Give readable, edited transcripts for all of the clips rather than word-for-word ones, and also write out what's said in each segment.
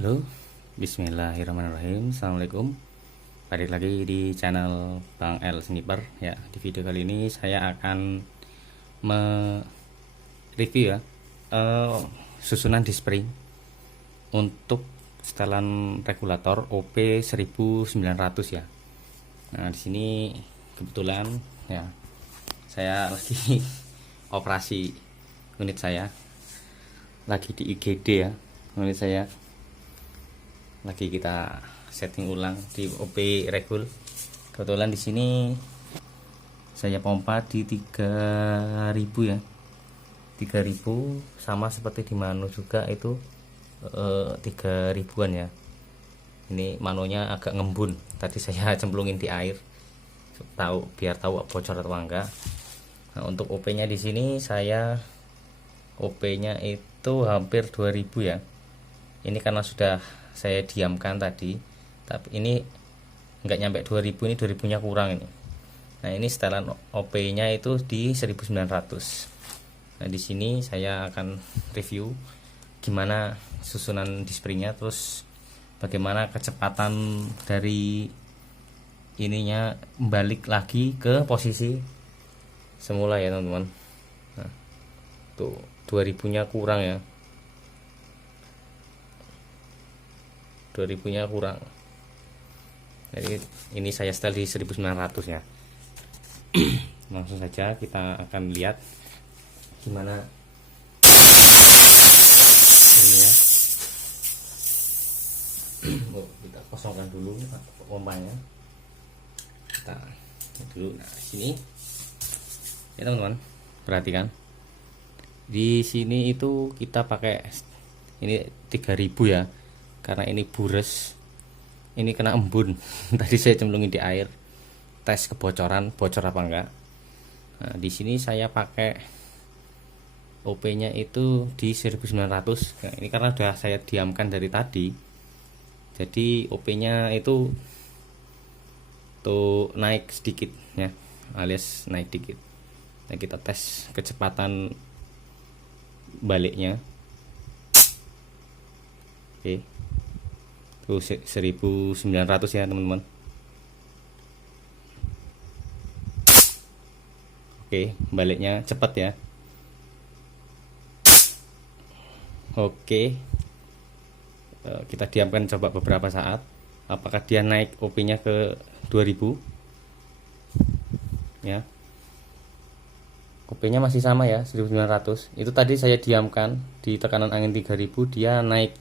Halo, bismillahirrahmanirrahim. Assalamualaikum. Balik lagi di channel Bang L Sniper. Ya, di video kali ini saya akan mereview susunan di spring untuk setelan regulator OP 1900 ya. Nah, di sini kebetulan ya saya lagi operasi unit saya. Lagi di IGD ya. Unit saya lagi kita setting ulang di OP regul. Kebetulan di sini saya pompa di 3000 ya, 3000 sama seperti di mano juga itu 3000-an ya. Ini manonya agak ngembun, tadi saya cemplungin di air biar tahu bocor atau enggak. Nah, untuk OP nya di sini saya OP nya itu hampir 2000 ya. Ini karena sudah saya diamkan tadi, tapi ini enggak nyampe 2000, ini 2000 nya kurang ini. Nah, ini setelan OP nya itu di 1900. Nah, di sini saya akan review gimana susunan di springnya, terus bagaimana kecepatan dari ininya balik lagi ke posisi semula ya teman-teman. Nah, tuh 2000 nya kurang ya, 2000 nya kurang. Jadi ini saya setel di 1900 ya. Langsung saja kita akan lihat gimana ini ya. Kita kosongkan dulu pompanya. Kita dulu. Nah, sini ya teman-teman, perhatikan. Di sini itu kita pakai ini 3000 ya. Karena ini bures, ini kena embun. Tadi saya cemplungin di air, tes kebocoran, bocor apa enggak. Nah, di sini saya pakai OP nya itu di 1900. Nah, ini karena sudah saya diamkan dari tadi, jadi OP nya itu tuh naik sedikit ya, alias naik dikit. Nah, kita tes kecepatan baliknya. Oke, tuh 1900 ya teman-teman. Oke, baliknya cepat ya. Oke, kita diamkan coba beberapa saat, apakah dia naik OP nya ke 2000 ya. OP nya masih sama ya, 1900. Itu tadi saya diamkan di tekanan angin 3000, dia naik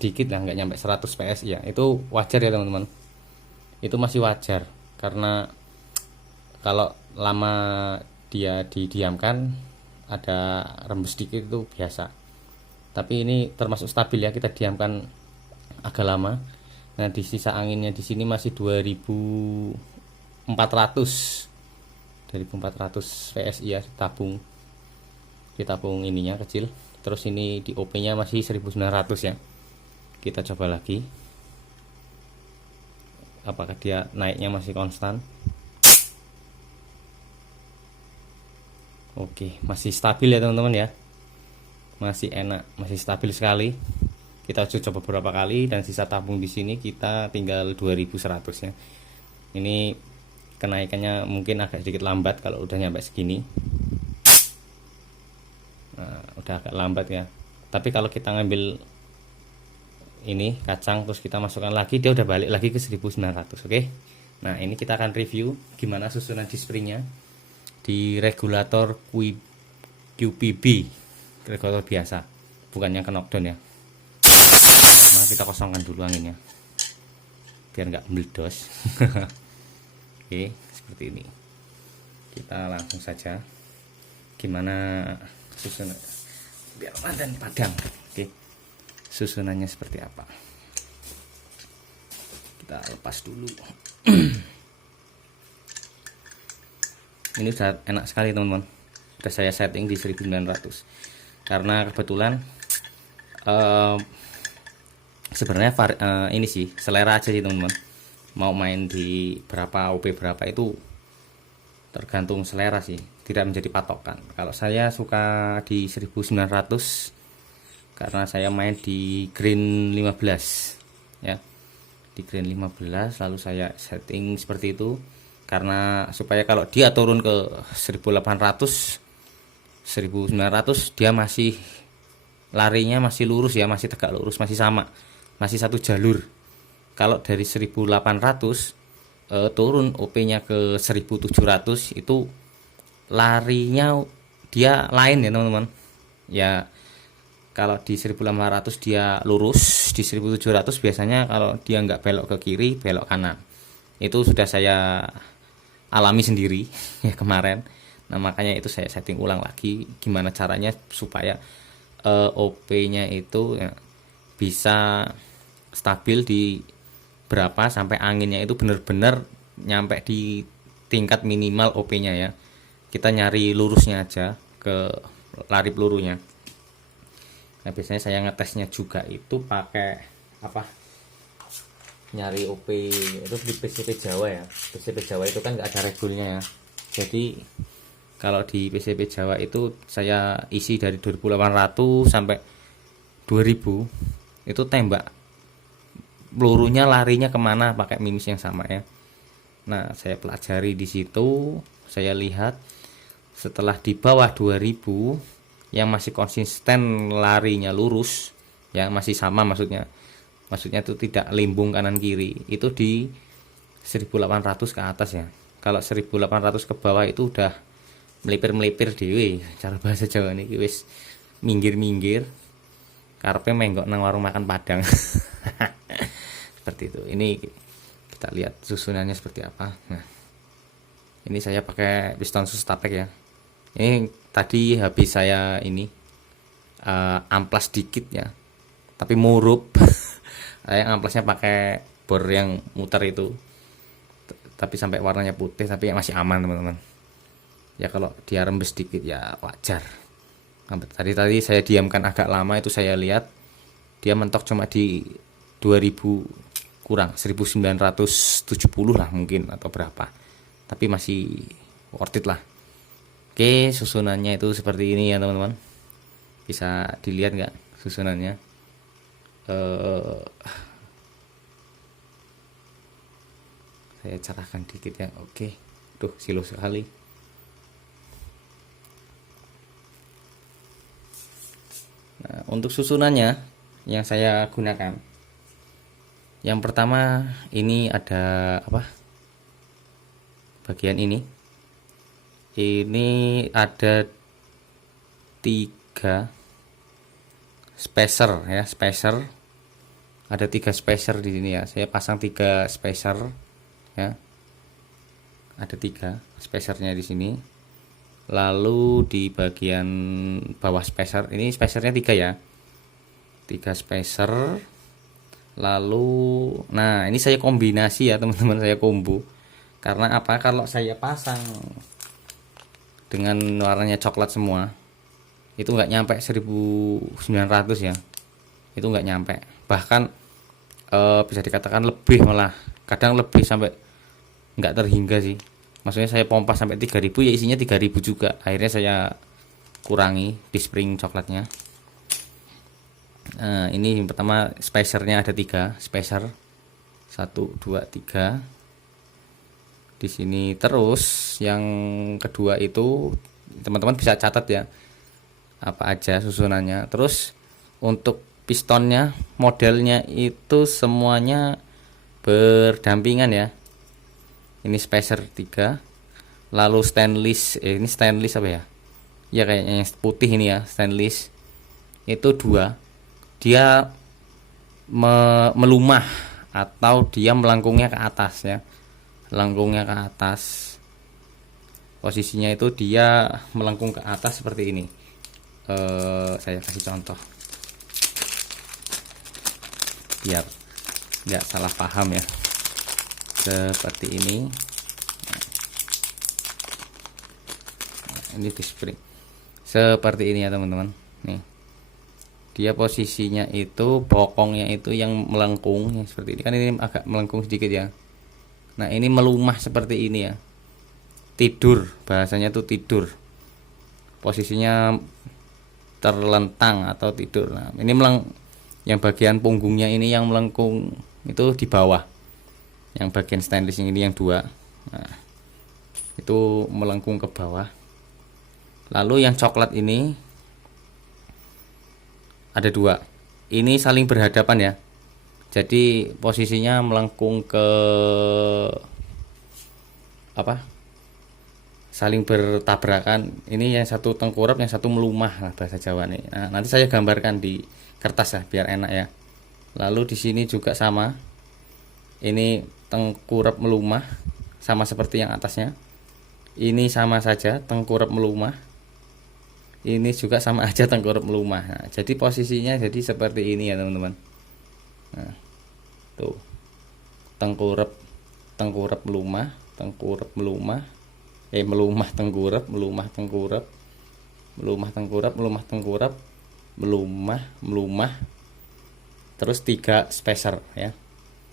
dikit lah, nggak nyampe 100 PS ya. Itu wajar ya teman-teman, itu masih wajar, karena kalau lama dia didiamkan ada rembes dikit itu biasa. Tapi ini termasuk stabil ya, kita diamkan agak lama. Nah, di sisa anginnya di sini masih 2400 PSI ya, ditabung ininya kecil. Terus ini di OP nya masih 1900 ya. Kita coba lagi apakah dia naiknya masih konstan. Oke, masih stabil ya teman-teman ya, masih enak, masih stabil sekali. Kita coba beberapa kali dan sisa tabung di sini kita tinggal 2100 ya. Ini kenaikannya mungkin agak sedikit lambat kalau udah nyampe segini. Nah, udah agak lambat ya, tapi kalau kita ngambil ini kacang terus kita masukkan lagi, dia udah balik lagi ke 1900. Oke, nah ini kita akan review gimana susunan di springnya di regulator QPB, regulator biasa, bukan yang ke knockdown ya. Nah, kita kosongkan dulu anginnya biar nggak meledos. Oke, seperti ini. Kita langsung saja gimana susunan biar mandan padang. Oke, susunannya seperti apa, kita lepas dulu. Ini udah enak sekali teman-teman, udah saya setting di 1900 karena kebetulan sebenarnya ini sih selera aja sih teman-teman, mau main di berapa OP berapa itu tergantung selera sih, tidak menjadi patokan. Kalau saya suka di 1900 karena saya main di green 15 ya, di green 15 lalu saya setting seperti itu karena supaya kalau dia turun ke 1800 1900 dia masih larinya masih lurus ya, masih tegak lurus, masih sama, masih satu jalur. Kalau dari 1800 turun OP-nya ke 1700 itu larinya dia lain ya teman-teman ya. Kalau di 1800 dia lurus, di 1700 biasanya kalau dia nggak belok ke kiri, belok kanan. Itu sudah saya alami sendiri ya kemarin. Nah makanya itu saya setting ulang lagi gimana caranya supaya OP-nya itu ya, bisa stabil di berapa sampai anginnya itu benar-benar nyampe di tingkat minimal OP-nya ya. Kita nyari lurusnya aja ke lari pelurunya. Nah biasanya saya ngetesnya juga itu pakai apa, nyari OP itu di PCP Jawa ya. PCP Jawa itu kan nggak ada regulnya ya, jadi kalau di PCP Jawa itu saya isi dari 2800 sampai 2000 itu tembak pelurunya larinya kemana pakai minus yang sama ya. Nah saya pelajari di situ, saya lihat setelah di bawah 2000 yang masih konsisten larinya lurus ya, masih sama maksudnya itu tidak limbung kanan kiri, itu di 1800 ke atas ya. Kalau 1800 ke bawah itu udah melipir dewe, cara bahasa Jawa nih wis minggir karepe menggok nang warung makan Padang. Seperti itu. Ini kita lihat susunannya seperti apa. Nah ini saya pakai piston Sustapek ya. Ini tadi habis saya ini amplas dikit ya, tapi murup. Saya amplasnya pakai bor yang muter itu, tapi sampai warnanya putih, tapi masih aman teman-teman ya. Kalau dia rembes dikit ya wajar. Tadi saya diamkan agak lama, itu saya lihat dia mentok cuma di 2000 kurang, 1970 lah mungkin atau berapa, tapi masih worth it lah. Oke, susunannya itu seperti ini ya teman-teman, bisa dilihat nggak susunannya. Saya cerahkan dikit ya. Oke, tuh silo sekali. Nah, untuk susunannya yang saya gunakan, yang pertama ini ada apa, bagian ini ada 3 spacer ya, ada 3 spacer di sini ya. Saya pasang 3 spacer ya, ada 3 spacernya di sini. Lalu di bagian bawah spacer ini spacernya 3 ya, 3 spacer. Lalu nah ini saya kombinasi ya teman-teman, saya combo. Karena apa, kalau saya pasang dengan warnanya coklat semua itu nggak nyampe 1900 ya, itu nggak nyampe, bahkan bisa dikatakan lebih, malah kadang lebih, sampai nggak terhingga sih. Maksudnya saya pompa sampai 3000 ya isinya 3000 juga. Akhirnya saya kurangi di spring coklatnya. Nah ini yang pertama, spacernya ada 3 spacer, 1 2 3 di sini. Terus yang kedua itu teman-teman bisa catat ya apa aja susunannya. Terus untuk pistonnya, modelnya itu semuanya berdampingan ya. Ini spacer 3, lalu stainless, ini stainless apa ya? Ya kayaknya yang putih ini ya, stainless. Itu 2. Dia melumah atau dia melengkungnya ke atas ya. Melengkungnya ke atas. Posisinya itu dia melengkung ke atas seperti ini. Saya kasih contoh biar nggak salah paham ya. Seperti ini. Nah, ini di spring seperti ini ya teman-teman. Nih dia posisinya itu bokongnya itu yang melengkung ya, seperti ini kan, ini agak melengkung sedikit ya. Nah ini melumah seperti ini ya, tidur, bahasanya tuh tidur. Posisinya terlentang atau tidur. Nah, ini yang bagian punggungnya ini yang melengkung itu di bawah. Yang bagian stainless ini yang dua. Nah, itu melengkung ke bawah. Lalu yang coklat ini ada dua. Ini saling berhadapan ya. Jadi posisinya melengkung ke saling bertabrakan. Ini yang satu tengkurap, yang satu melumah lah bahasa Jawa nih. Nah, nanti saya gambarkan di kertas ya biar enak ya. Lalu di sini juga sama. Ini tengkurap melumah sama seperti yang atasnya. Ini sama saja tengkurap melumah. Ini juga sama aja tengkurap melumah. Nah, jadi posisinya jadi seperti ini ya teman-teman. Nah, tuh tengkurap melumah, tengkurap melumah, melumah tengkurap, melumah tengkurap, melumah tengkurap, melumah tengkurap, melumah, terus 3 spacer ya.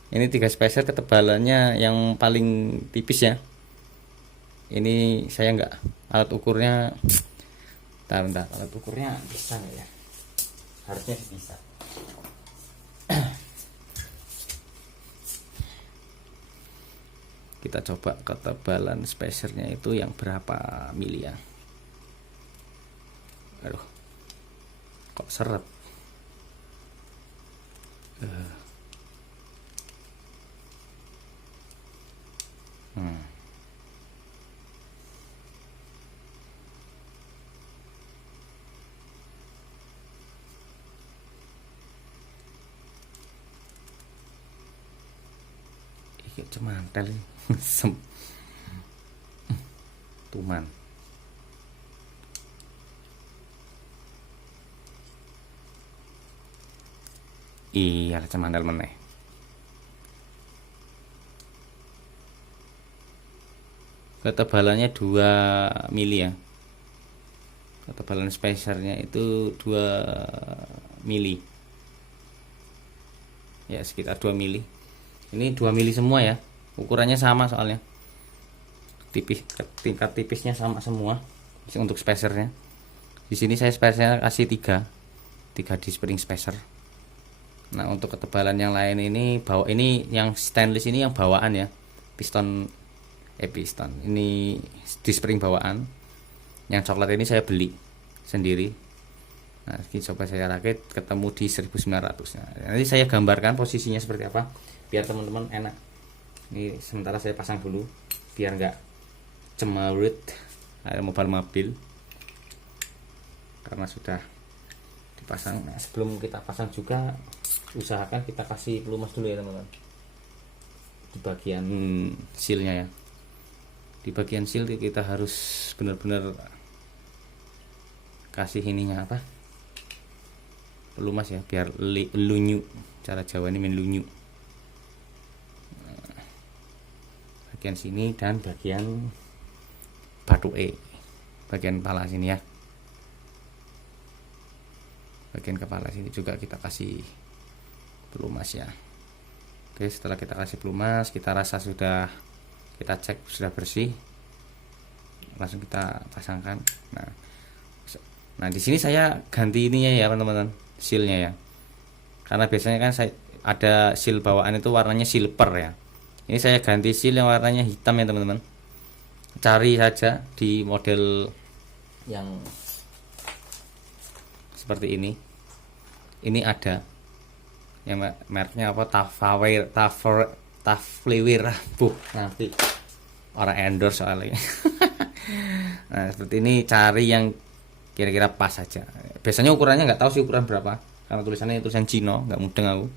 Ini 3 spacer ketebalannya yang paling tipis ya. Ini saya enggak alat ukurnya. Bentar, alat ukurnya bisa nggak ya? Harusnya bisa. Kita coba ketebalan spacernya itu yang berapa mili ya. Aduh, kok seret. Iki cemantel tuman. Iya, cemantel meneh. Ketebalannya 2 mili ya. Ketebalan spacernya itu 2 mili. Ya, sekitar 2 mili. Ini 2 mili semua ya. Ukurannya sama soalnya. Tingkat tipisnya sama semua untuk spacernya. Di sini saya spacernya kasih 3 di spring spacer. Nah, untuk ketebalan yang lain ini ini yang stainless ini yang bawaan ya. Piston. Ini di spring bawaan. Yang coklat ini saya beli sendiri. Nah, ini coba saya rakit ketemu di 1900. Nah, nanti saya gambarkan posisinya seperti apa biar teman-teman enak. Ini sementara saya pasang dulu biar enggak cemberut air mobil karena sudah dipasang. Nah, sebelum kita pasang juga usahakan kita kasih pelumas dulu ya teman-teman di bagian sealnya ya. Di bagian seal kita harus benar-benar kasih ininya pelumas ya biar lunyu. Cara Jawa ini lunyu. Bagian sini dan bagian bathuke, bagian kepala sini ya. Bagian kepala sini juga kita kasih pelumas ya. Oke, setelah kita kasih pelumas, kita rasa kita cek sudah bersih, langsung kita pasangkan. Nah di sini saya ganti ininya ya teman-teman, sealnya ya. Karena biasanya kan saya ada seal bawaan itu warnanya silver ya. Ini saya ganti seal yang warnanya hitam ya teman-teman. Cari saja di model yang seperti ini. Ini ada yang mereknya Taflewir. Nanti orang endorse soalnya. Nah, seperti ini cari yang kira-kira pas saja. Biasanya ukurannya nggak tahu sih ukuran berapa, karena tulisannya tulisan Cina, nggak mudeng aku.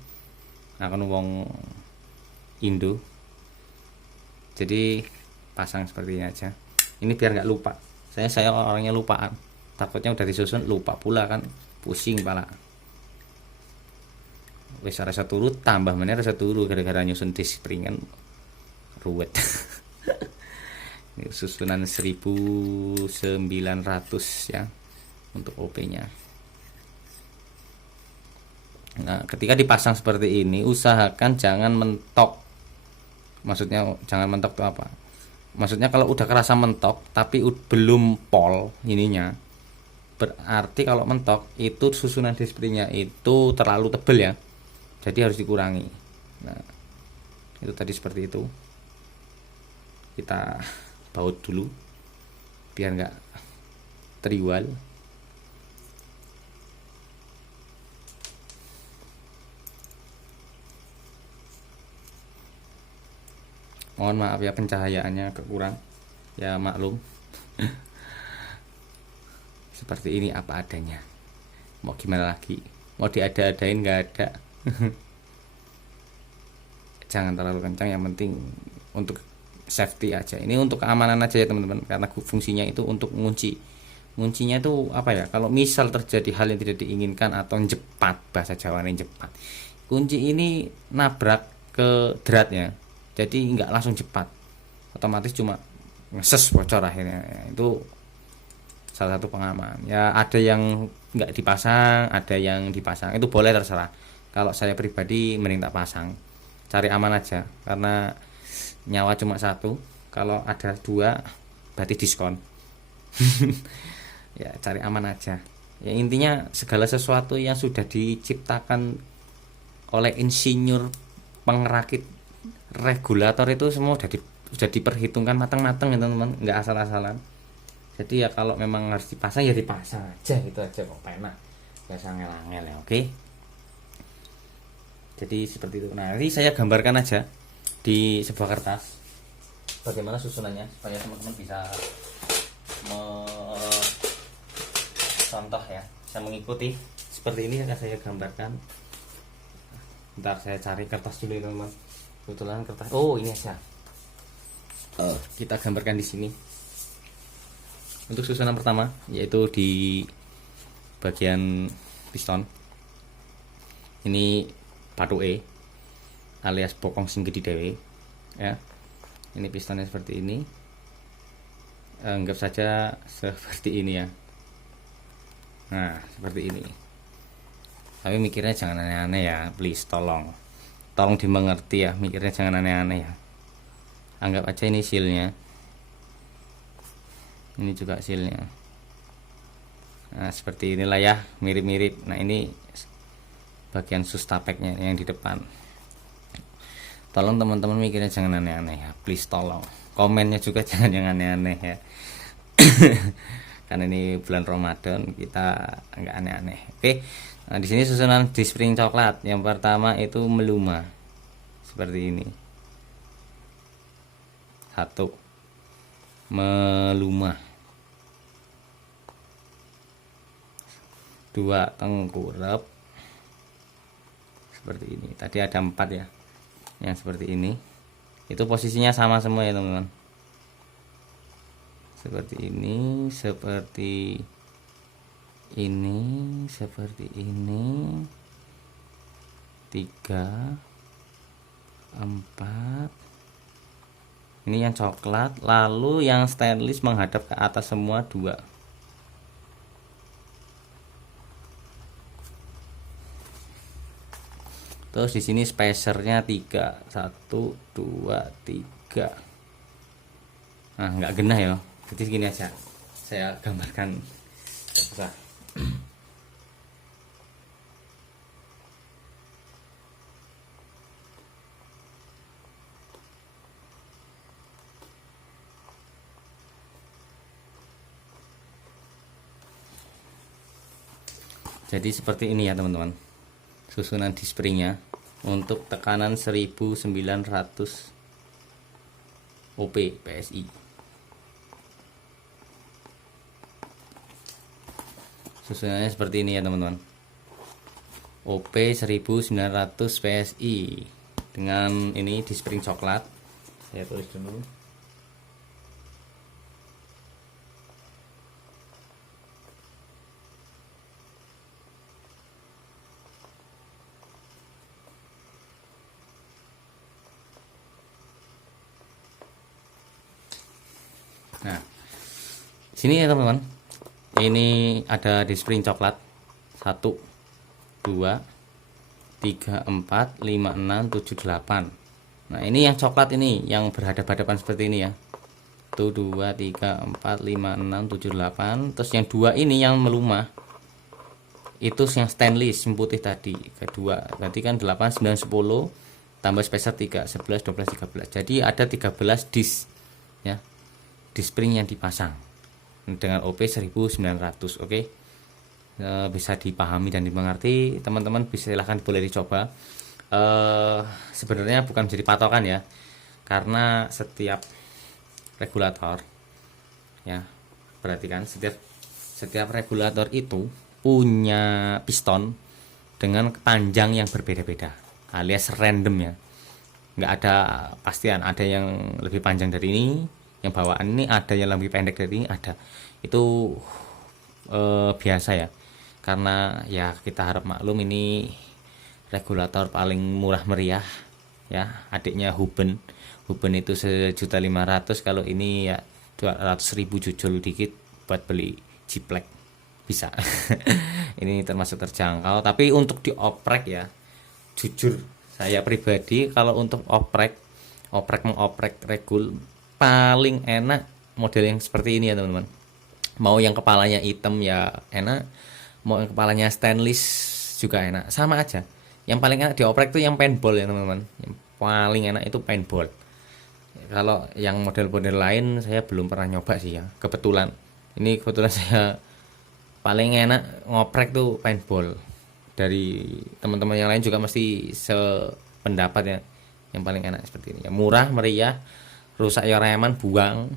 Akan wong Indo. Jadi pasang seperti ini aja. Ini biar nggak lupa. Saya orangnya lupaan. Takutnya udah disusun lupa pula kan, pusing pala. Wis rasa turu tambah meneh rasa turu gara-gara nyusun di springan ruwet. Ini susunan 1900 ya untuk OP-nya. Nah, ketika dipasang seperti ini usahakan jangan mentok. Maksudnya jangan mentok itu apa? Maksudnya kalau udah kerasa mentok tapi belum pol ininya, berarti kalau mentok itu susunan displaynya itu terlalu tebal ya, jadi harus dikurangi. Nah itu tadi seperti itu, kita baut dulu biar nggak teriwal. Mohon maaf ya pencahayaannya kekurang ya, maklum. Seperti ini apa adanya, mau gimana lagi, mau diada-adain nggak ada. Jangan terlalu kencang, yang penting untuk safety aja, ini untuk keamanan aja ya teman-teman, karena fungsinya itu untuk nguncinya itu apa ya, kalau misal terjadi hal yang tidak diinginkan atau jepat, bahasa Jawa ini jepat, kunci ini nabrak ke dratnya, jadi nggak langsung jepat, otomatis cuma ngeses bocor akhirnya ya, itu salah satu pengaman ya. Ada yang nggak dipasang, ada yang dipasang, itu boleh, terserah. Kalau saya pribadi mending tak pasang, cari aman aja, karena nyawa cuma satu, kalau ada dua berarti diskon. Ya cari aman aja ya, intinya segala sesuatu yang sudah diciptakan oleh insinyur pengerakit regulator itu semua sudah diperhitungkan matang-matang ya teman-teman, nggak asal-asalan. Jadi ya kalau memang harus dipasang ya dipasang aja, gitu aja kok, enak ya, angel-angel ya. Oke, jadi seperti itu. Nah ini saya gambarkan aja di sebuah kertas bagaimana susunannya supaya teman-teman bisa contoh ya, bisa mengikuti seperti ini yang saya gambarkan. Bentar saya cari kertas dulu ya teman-teman, kebetulan kertas, oh ini aja. Kita gambarkan di sini. Untuk susunan pertama yaitu di bagian piston ini patuke alias bokong sing gede dewe ya. Ini pistonnya seperti ini, anggap saja seperti ini ya. Nah seperti ini, tapi mikirnya jangan aneh-aneh ya, please, tolong dimengerti ya, mikirnya jangan aneh-aneh ya. Anggap aja ini sealnya, ini juga sealnya. Nah seperti inilah ya, mirip-mirip. Nah ini bagian sustapeknya yang di depan. Tolong teman-teman mikirnya jangan aneh-aneh ya, please, tolong. Komennya juga jangan yang aneh-aneh ya. Karena ini bulan Ramadan, kita nggak aneh-aneh. Oke, nah di sini susunan di spring coklat. Yang pertama itu meluma seperti ini, satu meluma, dua tengkurap seperti ini. Tadi ada 4 ya, yang seperti ini itu posisinya sama semua ya teman-teman, seperti ini, seperti ini, seperti ini, 3, 4. Ini yang coklat, lalu yang stainless menghadap ke atas semua 2. Terus di sini spacernya 3, 1, 2, 3. Nah nggak genah ya, jadi segini aja saya gambarkan. Jadi seperti ini ya teman-teman, susunan di springnya untuk tekanan 1900 OP PSI. Susunannya seperti ini ya teman-teman, OP 1900 PSI dengan ini di spring coklat. Saya tulis dulu. Nah, sini ya teman-teman, ini ada di spring coklat 1, 2, 3, 4, 5, 6, 7, 8. Nah ini yang coklat ini yang berhadapan-hadapan seperti ini ya. 2 3 4 5 6 7 8. Terus yang 2 ini yang melumah itu yang stainless yang putih tadi kedua, berarti kan 8 9 10 tambah spacer 3 11 12 13. Jadi ada 13 disk ya, disk spring yang dipasang dengan OP 1900. Oke. Bisa dipahami dan dimengerti teman-teman, bisa silahkan boleh dicoba. Sebenarnya bukan menjadi patokan ya, karena setiap regulator ya, perhatikan setiap regulator itu punya piston dengan panjang yang berbeda-beda alias random ya, nggak ada pastian, ada yang lebih panjang dari ini, yang bawaan ini ada yang lebih pendek dari ini, ada itu biasa ya, karena ya kita harap maklum ini regulator paling murah meriah ya, adiknya Huben itu 1.500.000, kalau ini ya 200.000 jujur dikit buat beli jiplek bisa. Ini termasuk terjangkau, tapi untuk dioprek ya, jujur saya pribadi kalau untuk mengoprek regul paling enak model yang seperti ini ya teman-teman. Mau yang kepalanya hitam ya enak, mau yang kepalanya stainless juga enak, sama aja. Yang paling enak dioprek tuh yang paintball ya teman-teman, yang paling enak itu paintball. Kalau yang model-model lain saya belum pernah nyoba sih ya, kebetulan saya paling enak ngoprek tuh paintball. Dari teman-teman yang lain juga mesti sependapat ya, yang paling enak seperti ini ya, murah meriah, rusak ya reman buang.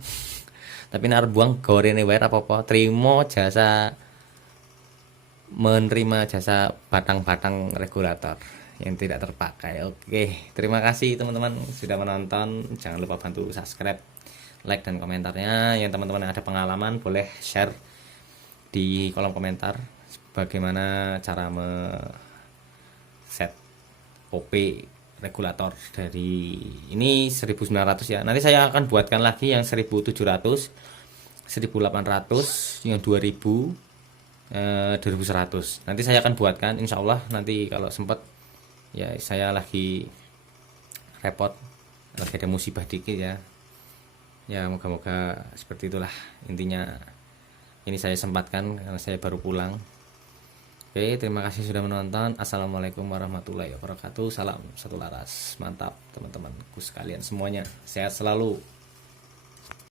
Tapi nar buang gorene wae apa-apa, menerima jasa batang-batang regulator yang tidak terpakai. Oke, terima kasih teman-teman sudah menonton, jangan lupa bantu subscribe, like dan komentarnya. Yang teman-teman yang ada pengalaman boleh share di kolom komentar bagaimana cara set OP regulator dari ini 1900 ya. Nanti saya akan buatkan lagi yang 1700, 1800, yang 2000, 2100. Nanti saya akan buatkan insya Allah, nanti kalau sempat ya, saya lagi repot, lagi ada musibah dikit ya. Ya moga-moga seperti itulah intinya. Ini saya sempatkan karena saya baru pulang. Oke, terima kasih sudah menonton. Assalamualaikum warahmatullahi wabarakatuh. Salam satu laras. Mantap teman-temanku sekalian semuanya. Sehat selalu.